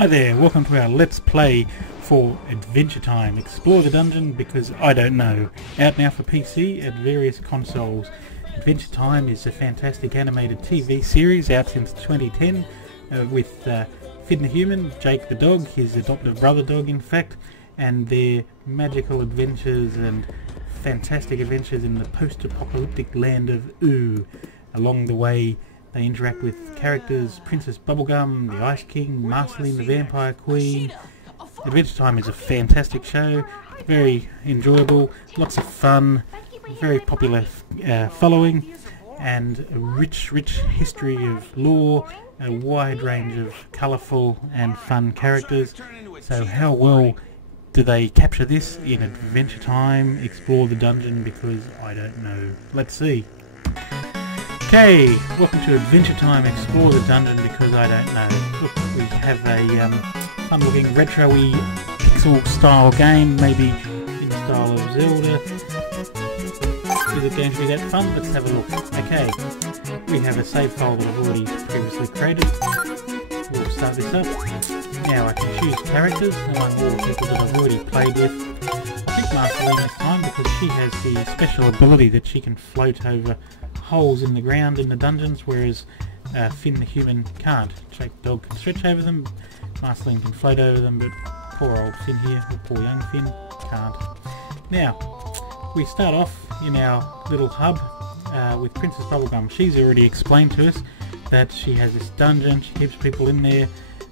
Hi there, welcome to our Let's Play for Adventure Time. Explore the dungeon because I don't know. Out now for PC and various consoles. Adventure Time is a fantastic animated TV series out since 2010 with Finn the Human, Jake the dog, his adoptive brother dog in fact, and their magical adventures and fantastic adventures in the post-apocalyptic land of WiiU. Along the way they interact with characters Princess Bubblegum, the Ice King, Marceline the Vampire Queen. Adventure Time is a fantastic show, very enjoyable, lots of fun, very popular following, and a rich history of lore, a wide range of colourful and fun characters. So how well do they capture this in Adventure Time? Explore the dungeon because I don't know. Let's see. Okay, welcome to Adventure Time, Explore the Dungeon because I don't know. Look, we have a fun looking retro-y pixel style game, maybe in the style of Zelda. Is it going to be that fun? Let's have a look. Okay, we have a save file that I've already previously created. We'll start this up. Now I can choose characters, and I'm all people that I've already played with. I'll pick Marceline this time because she has the special ability that she can float over holes in the ground in the dungeons, whereas Finn the Human can't. Jake the dog can stretch over them, Marceline can float over them, but poor old Finn here, or poor young Finn, can't. Now, we start off in our little hub with Princess Bubblegum. She's already explained to us that she has this dungeon, she keeps people in there,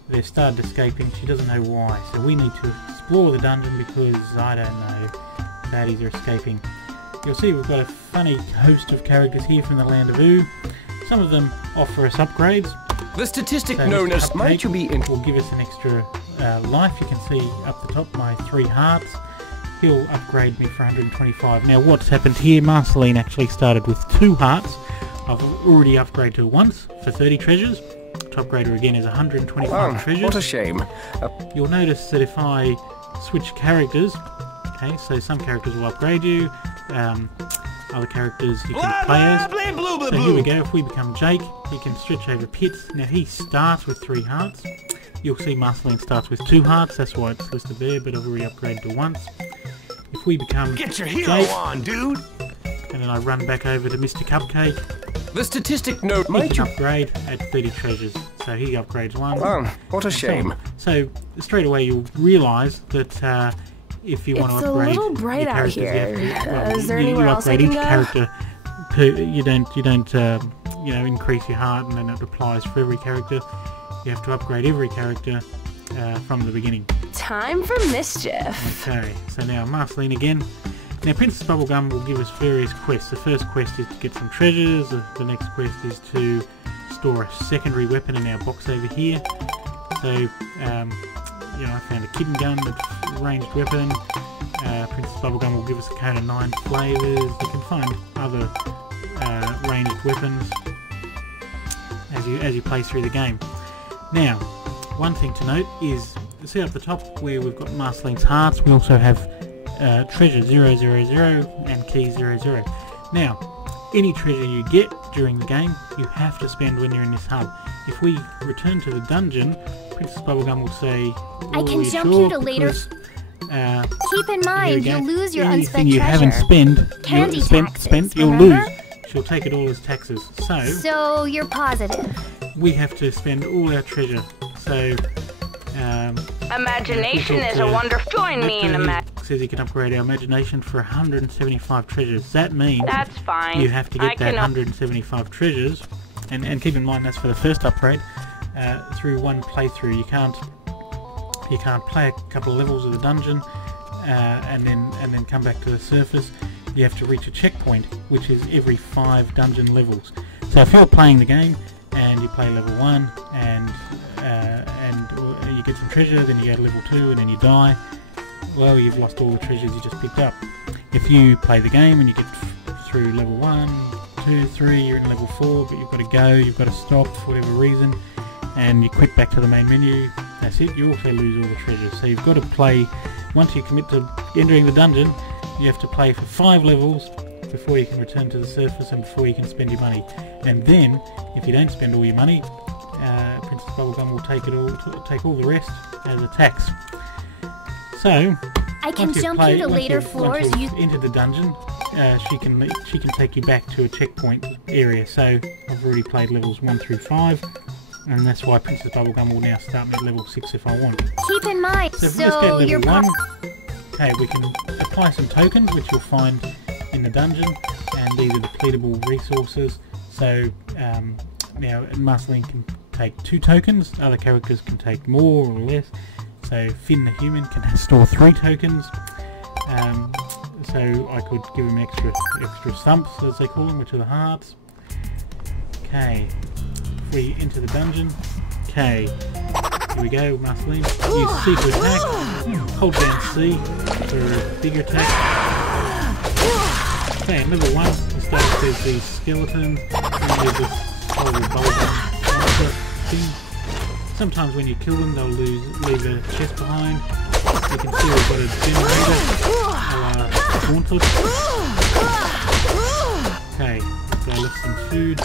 they've started escaping, she doesn't know why. So we need to explore the dungeon because, I don't know, baddies are escaping. You'll see we've got a funny host of characters here from the land of WiiU. Some of them offer us upgrades. The statistic known as might you be will give us an extra life. You can see up the top my 3 hearts. He'll upgrade me for 125. Now what's happened here, Marceline actually started with 2 hearts. I've already upgraded her once for 30 treasures. To upgrade her again is 125 treasures. What a shame. You'll notice that if I switch characters, okay, so some characters will upgrade you, other characters you can play as. So here we go, if we become Jake, he can stretch over pits. Now he starts with 3 hearts. You'll see Marceline starts with 2 hearts, that's why it's listed there, but I've already upgraded to once. If we become Get your hero Jake, on, dude! and then I run back over to Mr. Cupcake, The statistic note he might can you... upgrade at 30 treasures. So he upgrades 1. what a shame. So straight away you'll realise that if you want to upgrade your characters, you have to, Is there anywhere else I upgrade can each go? character. You don't you know, increase your heart and then it applies for every character. You have to upgrade every character from the beginning. Time for mischief. Okay, so now Marceline again. Now Princess Bubblegum will give us various quests. The first quest is to get some treasures. The next quest is to store a secondary weapon in our box over here. So you know, I found a kitten gun, that's a ranged weapon. Princess Bubblegum will give us a cone of 9 flavours. You can find other ranged weapons as you play through the game. Now, one thing to note is, see up the top where we've got Marceline's hearts, we also have treasure 000 and key 00. Now, any treasure you get during the game, you have to spend when you're in this hub. If we return to the dungeon, Princess Bubblegum will say, I can jump you to later. Keep in mind, you'll lose your anything unspent you haven't Candy taxes, spent, you'll remember? lose. She'll take it all as taxes. So you're positive. We have to spend all our treasure. So imagination is a wonder. Join me in says you can upgrade our imagination for 175 treasures. That means That's fine. you have to get that 175 treasures, and keep in mind that's for the first upgrade. Through one playthrough, you can't play a couple of levels of the dungeon and then come back to the surface. You have to reach a checkpoint, which is every 5 dungeon levels. So if you're playing the game and you play level 1 and you get some treasure, then you go to level 2 and then you die, well, you've lost all the treasures you just picked up. If you play the game and you get through level 1, 2, 3, you're in level 4, but you've got to go, you've got to stop for whatever reason, and you quit back to the main menu, that's it, you also lose all the treasures. So you've got to play, once you commit to entering the dungeon, you have to play for 5 levels before you can return to the surface and before you can spend your money. And then, if you don't spend all your money, Princess Bubblegum will take all the rest as attacks. So, I can jump you to later floors. Once you've entered the dungeon, she can take you back to a checkpoint area. So I've already played levels 1 through 5, and that's why Princess Bubblegum will now start me at level 6 if I want. Keep in mind, so if we just go to level 1, okay, we can apply some tokens, which you'll find in the dungeon, and these are depletable resources. So now Marceline can take 2 tokens, other characters can take more or less. So Finn the human can store 3 tokens. So I could give him extra sumps, as they call them, which are the hearts. Okay, if we enter the dungeon, okay, here we go, Marceline. Use C to attack, hold down C for a bigger attack. Okay, level 1, we start with these skeletons, and there's this horrible bubblegum monster thing. Sometimes when you kill them, they'll leave a chest behind. You can see we've got a generator, Gauntlet. Okay, so let's some food.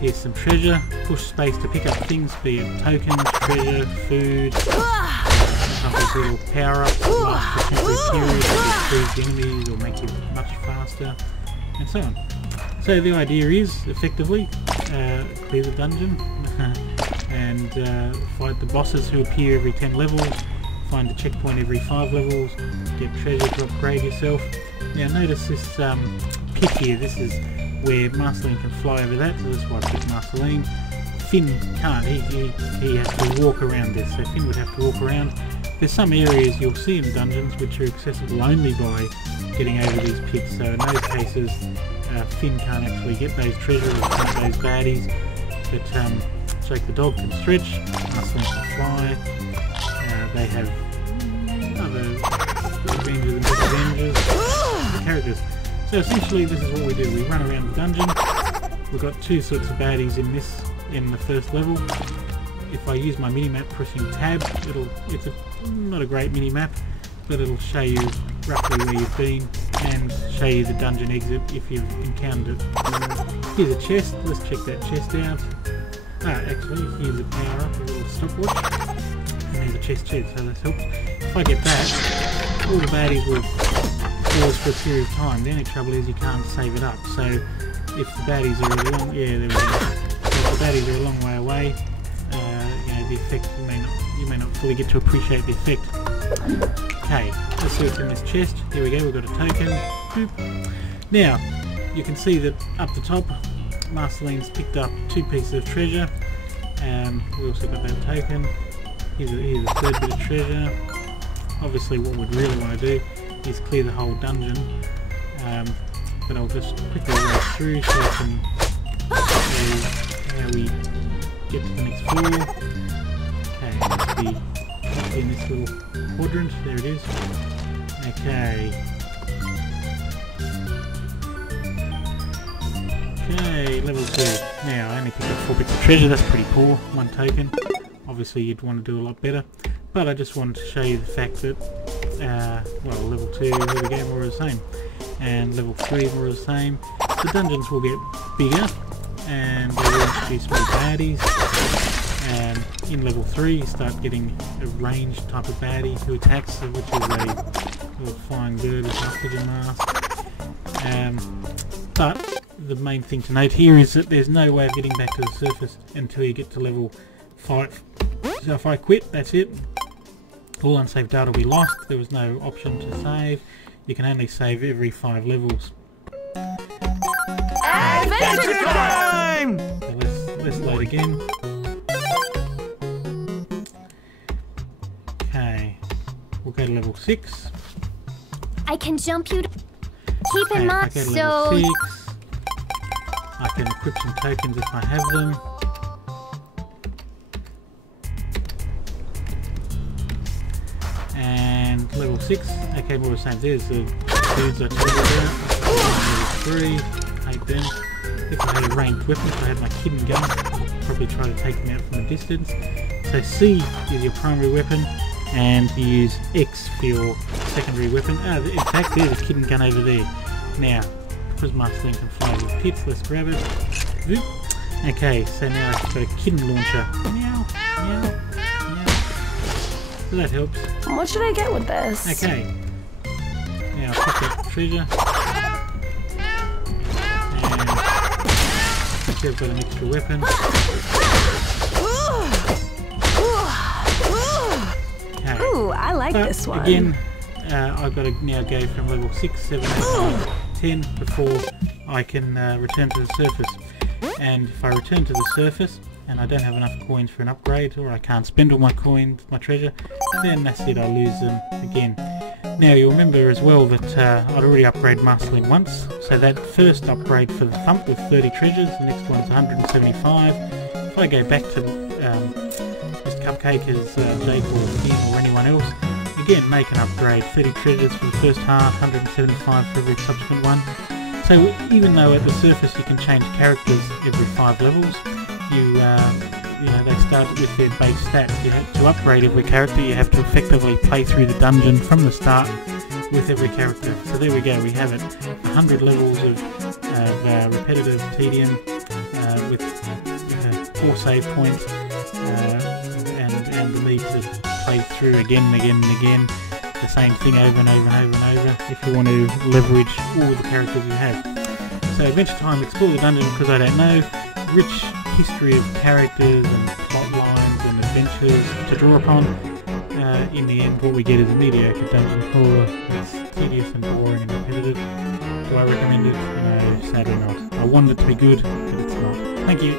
Here's some treasure. Push space to pick up things, be it tokens, treasure, food. Sometimes there's little power-ups that last for a temporary period, that will freeze enemies or make you much faster, and so on. So the idea is, effectively, clear the dungeon and fight the bosses who appear every 10 levels. Find a checkpoint every 5 levels, get treasure to upgrade yourself. Now notice this pit here, this is where Marceline can fly over that, so that's why I picked Marceline. Finn can't, he has to walk around this, so Finn would have to walk around. There's some areas you'll see in dungeons which are accessible only by getting over these pits, so in those cases Finn can't actually get those treasure or fight those baddies, but Jake the dog can stretch, Marceline can fly. They have other advantages and disadvantages for characters. So essentially this is what we do. We run around the dungeon. We've got 2 sorts of baddies in the first level. If I use my minimap pressing tab, it's not a great minimap, but it'll show you roughly where you've been and show you the dungeon exit if you've encountered it. Here's a chest. Let's check that chest out. Actually, here's a power up, a little stopwatch. And there's a chest, so that helps. If I get that, all the baddies will pause for a period of time. The only trouble is you can't save it up. So if the baddies are a long, there we go. If the baddies are a long way away, the effect you may not fully get to appreciate the effect. Okay, let's see what's in this chest. Here we go. We've got a token. Boop. Now you can see that up the top, Marceline's picked up 2 pieces of treasure. We also got that token. Here's a third bit of treasure. Obviously what we'd really want to do is clear the whole dungeon, but I'll just quickly run through so I can see how we get to the next floor. Okay, let's be in this little quadrant, there it is. Okay. Okay, level 2. Now I only picked up 4 bits of treasure, that's pretty poor, 1 token. Obviously you'd want to do a lot better, but I just wanted to show you the fact that, well, level 2, here we go, more of the same, and level 3, more of the same. The dungeons will get bigger, and they will introduce more baddies, and in level 3 you start getting a ranged type of baddie who attacks, which is a little flying bird with an oxygen mask. But the main thing to note here is that there's no way of getting back to the surface until you get to level 5. So if I quit, that's it. All unsaved data will be lost. There was no option to save. You can only save every 5 levels. Adventure time! So let's load again. Okay, we'll go to level 6. I can jump you. Keep in mind, I go to level 6. I can equip some tokens if I have them. And level 6, okay, more of the same. There's the dudes I told you about. Level 3, hate them. If I had a ranged weapon, if I had my hidden gun, I'd probably try to take them out from a distance. So C is your primary weapon, and you use X for your secondary weapon. In fact, there's a hidden gun over there. Now, because Marceline can fly with pits, let's grab it. Zoop. Okay, so now I've got a kitten launcher. Meow, meow, meow. So that helps. What should I get with this? Okay. Now pocket treasure. And actually I've got an extra weapon. Okay. Ooh, I like this one. Again, I've got to now go from level 6, 7, 8, 9, 10 before I can return to the surface. And if I return to the surface and I don't have enough coins for an upgrade, or I can't spend all my coins, my treasure, then that's it, I lose them again. Now you'll remember as well that I'd already upgraded Master Link once, so that first upgrade for the Thump was 30 treasures, the next one's 175. If I go back to just Cupcake as Jake or Ian or anyone else, again make an upgrade, 30 treasures for the first half, 175 for every subsequent one. So even though at the surface you can change characters every 5 levels, you know, they start with their base stat. To upgrade every character you have to effectively play through the dungeon from the start with every character. So there we go, we have it. 100 levels of repetitive tedium with 4 save points and the need to play through again and again and again the same thing over and over and over and over if you want to leverage all the characters you have. So Adventure Time, explore the dungeon because I don't know. Rich history of characters and plot lines and adventures to draw upon. In the end, what we get is a mediocre dungeon crawler that's tedious and boring and repetitive. Do I recommend it? No, sadly not. I wanted it to be good, but it's not. Thank you.